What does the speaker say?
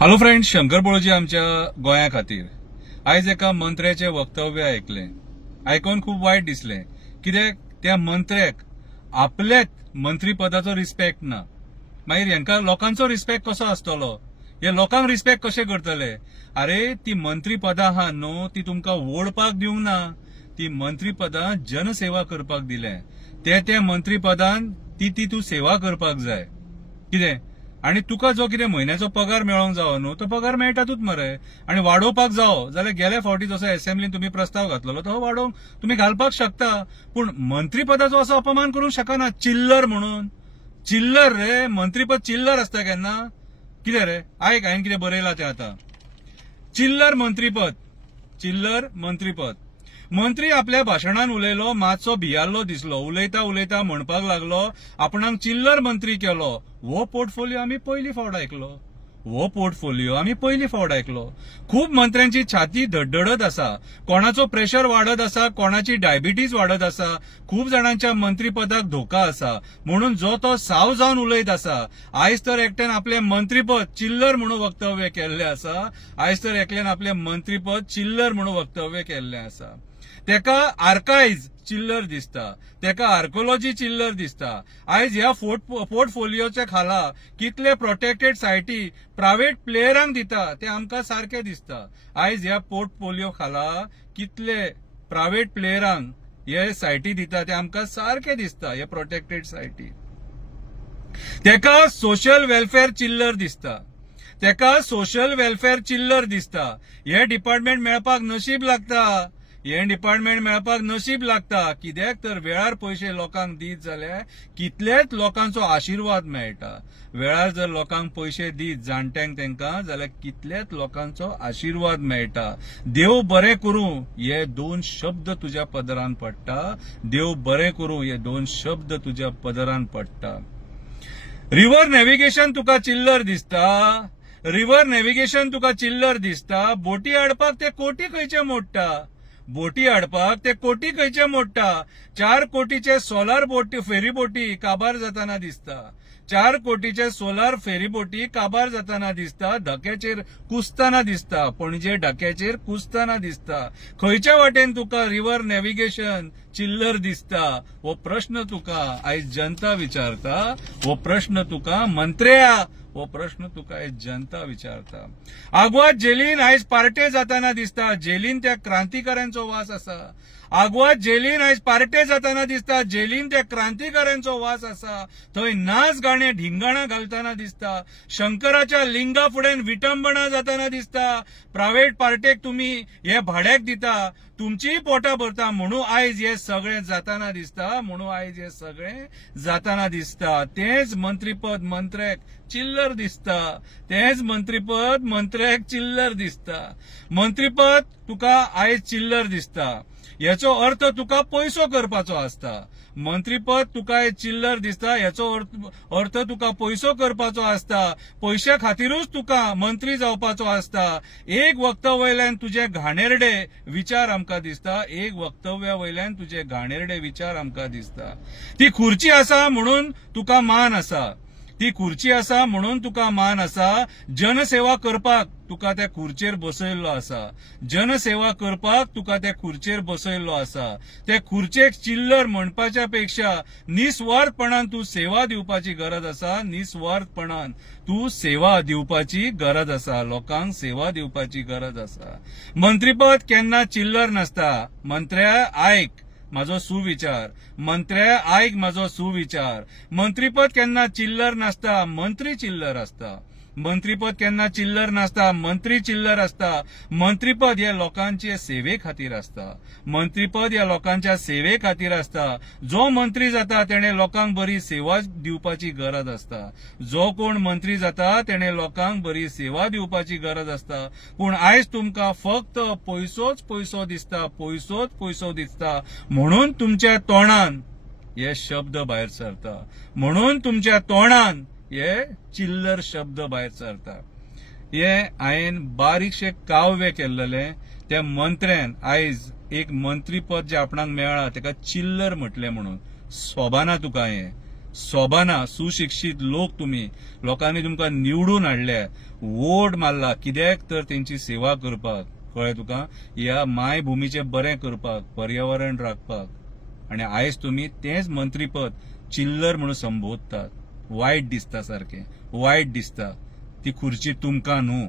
Hello friends, Shankar पळोवची आमच्या गोंया खातीर आयज एका मंत्र्याचे वक्तव्य आयकले. आयकून खूप वायट दिसले. कित्याक त्या मंत्र्याक आपल्याच मंत्रीपदाचो रिस्पेक्ट ना. मागीर हांकां लोकांचो रिस्पेक्ट कसो आसतलो? हे लोकांक रिस्पेक्ट कशे करतले? अरे ती मंत्रीपदां आहा न्हू, ती तुमकां ओडपाक दिवंक ना. ती मंत्रीपदां जनसेवा करपाक दिले. त्या मंत्रीपदान ती तू सेवा करपाक जाय. कितें आणि तुका जो कितें म्हयन्याचो पगार मेळोंक जावो न्हू, तो पगार मेळटातूच मरे. आणि वाडोवपाक जावो जाल्यार गेल्या फावटी जसो असेंब्लीन तुम्ही प्रस्ताव घातलेलो तो वाडोवंक तुम्ही घालपाक शकता. पूण मंत्रीपदाचो असो अपमान करूंक शकना. चिल्लर म्हणून चिल्लर रे, मंत्रीपद चिल्लर असता केन्ना? कितें रे, आयक हांवें कितें बरयलां तें आतां. चिल्लर मंत्रीपद. मंत्री आपल्या भाशणान उलयलो, मातसो भियाल्लो दिसलो. उलयता उलयता म्हणपाक लागलो आपणाक चिल्लर मंत्री केलो. हो पोर्टफोलिओ आमी पयली फावट आयकलो. खूप मंत्र्यांची छाती धडधडत आसा. कोणाचो प्रेशर वाढत आसा, कोणाची डायबिटीज वाढत आसा. खूप जाणांच्या मंत्रीपदाक धोका आसा. म्हणून जो तो साव जावन उलयत आसा. आयज तर एकट्यान आपले मंत्रीपद चिल्लर म्हणून वक्तव्य केल्ले आसा. तेका आर्काइव्ज चिल्लर दिसता, तेका आर्कोलॉजी चिल्लर दिसता. आयज ह्या पोर्टफोलिओच्या खाला कितले प्रोटेक्टेड सायटी प्रायव्हेट प्लेयरांक दिता ते आमकां सारखे दिसता. आयज ह्या पोर्टफोलिओ खाला कितले प्रायव्हेट प्लेयरांक हे सायटी दिता ते आमकां सारखे दिसता. हे प्रोटेक्टेड सायटी. तेका सोशल वेलफेअर चिल्लर दिसता. हे डिपार्टमेंट मेळपाक नशीब लागता. कित्याक तर वेळार पयशे लोकांक दीत जाल्यार कितलेच लोकांचो आशीर्वाद मेळटा. वेळार जर लोकांक पयशे दीत जाणट्यांक तेंकां जाल्यार कितलेच लोकांचो आशीर्वाद मेळटा. देव बरें करूं हे दोन शब्द तुज्या पदरान पडटा. रिव्हर नॅव्हिगेशन तुका चिल्लर दिसता. बोटी हाडपाक ते कोटी खंयचे मोडटा. 4 कोटीचे सोलार फेरीबोटी काबार जाताना दिसता. धक्याचेर कुसताना दिसता. पणजे धक्याचेर कुसताना दिसता. खंयच्या वाटेन तुका रिव्हर नॅव्हिगेशन चिल्लर दिसता? हो प्रश्न तुका आयज जनता विचारता. हो प्रश्न तुका आयज जनता विचारता. आग्वाद जेलीन आयज पार्टे जाताना दिसता. जेलीन त्या क्रांतिकाऱ्यांचो वास आसा. थंय नाच गाणे ढिंगाणा घालताना दिसता. शंकराच्या लिंगा फुड्यान विटंबना जाताना दिसता. प्रायव्हेट पार्टेक तुम्ही हे भाड्याक दिता, तुमचीय पोटां भरता म्हणून आयज हे सगळें जाताना दिसता. तेच मंत्रीपद मंत्र्याक चिल्लर दिसता. मंत्रीपद तुका आयज चिल्लर दिसता. याचो अर्थ तुका पयसो करपाचो आसता. मंत्रीपद तुका चिल्लर दिसता याचो अर्थ तुका पयसो करपाचो आसता. पयशा खातीरूच तुका मंत्री जावपाचो आसता. एक वक्तव्यावयल्यान तुजे घाणेरडे विचार आमकां दिसता. ती खुर्ची आसा म्हणून तुका मान आसा. जनसेवा करपाक तुका त्या खुर्चेर बसयल्लो आसा. त्या खुर्चेक चिल्लर म्हणपाच्या पेक्षा निस्वार्थपणान तू सेवा दिवपाची गरज आसा. लोकांक सेवा दिवपाची गरज आसा. मंत्रीपद केन्ना चिल्लर नासता. मंत्र्या आयक माझो सुविचार. मंत्रीपद केन्ना चिल्लर नासता, मंत्री चिल्लर आसता. मंत्रीपद हे लोकांचे सेवे खातीर आसता. जो मंत्री जाता तेणे लोकांक बरी सेवा दिवपाची गरज आसता. पूण आयज तुमकां फक्त पयसोच पयसो दिसता. म्हणून तुमच्या तोंडान हे शब्द भायर सरता. हे चिल्लर शब्द भायर सरता. हे हायेन बारीकशे काव्य केल्लेले. त्या मंत्र्यान आयज एक मंत्रीपद जे आपणाक मेळ्ळा तेका चिल्लर म्हटले म्हणून. सोबाना तुका हे सोबाना सुशिक्षीत लोक तुम्ही लोकांनी तुमकां निवडून हाडले वोट मारला कित्याक तर तेंची सेवा करपाक कळ्ळें तुका ह्या मायभूमीचें बरें करपाक पर्यावरण राखपाक आनी आयज तुम्ही तेंच मंत्रीपद चिल्लर म्हणून संबोधतात वायट दिसता सारखें वायट दिसता ती खुर्ची तुमकां न्हू